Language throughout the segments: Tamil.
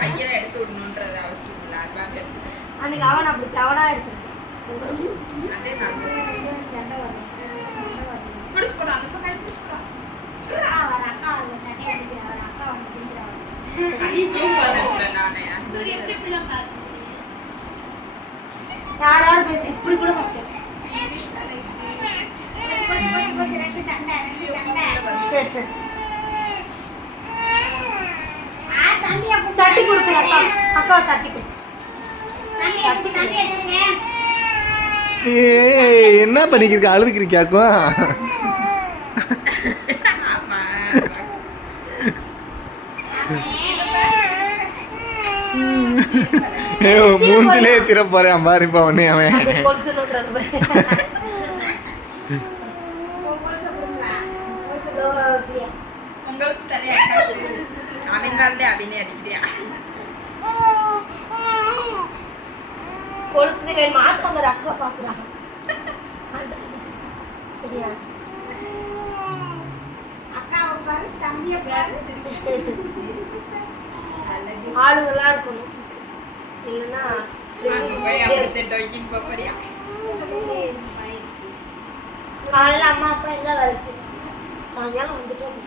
கையில எடுத்து விடணும்ன்றது அவசியம் இல்லை. அருவாள் எடுத்து அன்னைக்கு அவன் அப்படி தவறா எடுத்துட்டான். அதே நான் பிடிச்சுக்கூடாது. அந்த பக்கம் பிடிச்சுக்கூடாது. யாராவது பேச இப்படி கூட மாட்டேன். தட்டி கொடுத்து அக்கா தட்டி கொடுத்து என்ன பண்ணிக்கிறீங்க? அழுதுக்கிறீக்காக்கோ மூஞ்சிலே திற போறேன் பாரு இப்ப ஒண்ணு அவன். கொலுசு வேணுமா? அந்த அக்கா பாக்குறாங்க. சரியா? அக்காவை பாரு, தம்பியை பாரு. ஆளுங்களா இருக்கணும், இல்லைன்னா காலையில் அம்மா அப்பா எல்லாம் வேலைக்கு சாயங்காலம் வந்துட்டோம்.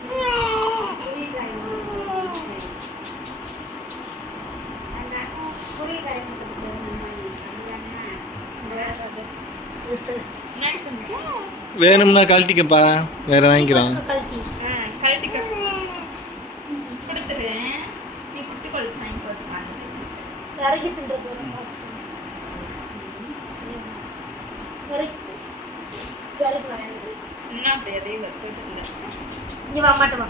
வேணும்னா கழட்டிக்கப்பா, வேற வாங்கிக்கிறேன். இறங்கி தின்ற போறேன். நீ வா மாட்டேன், வா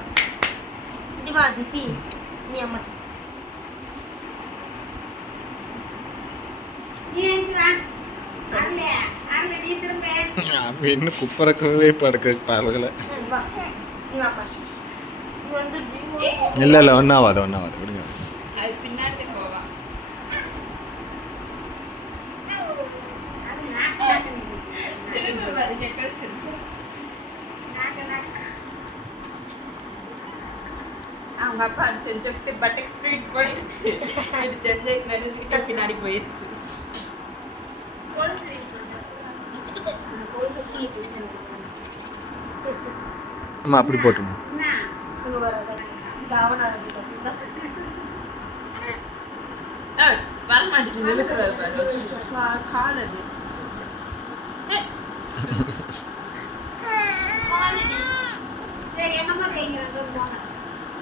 நீ வா ஜெசி, நீ அம்மாட்ட அப்படின்னு குப்பரக்கவே படுக்க பழகல. இல்ல இல்ல ஒன்னாவாது விடுங்க. அவங்க அப்பா செஞ்சு பட்டக் ஸ்ட்ரீட் போயிடுச்சு. அது செஞ்சு பின்னாடி போயிடுச்சு. அம்மா அப்படி போட்டுமா வர மாட்டேங்குது. நிலுக்கிறது பாரு, கால் அது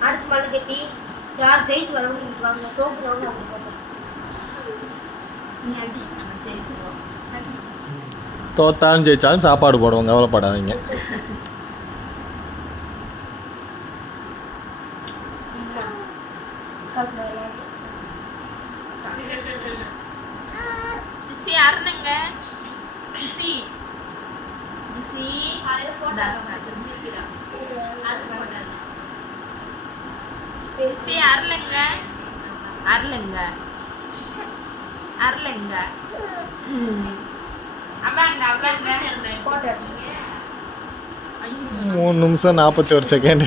அடிச்சு மண்ணு கட்டி யார் ஜெயிச்சு வரவங்க வாங்க, தோக்குறவங்க அப்படி போட்டோம். தோத்தாலும் ஜெயிச்சாலும் சாப்பாடு போடுவோம், கவலைப்படாதீங்க. யாருங்க அருளுங்க அருளுங்க அருளுங்க அவங்க அவங்க 3 நிமிஷம் 41 செகண்ட்.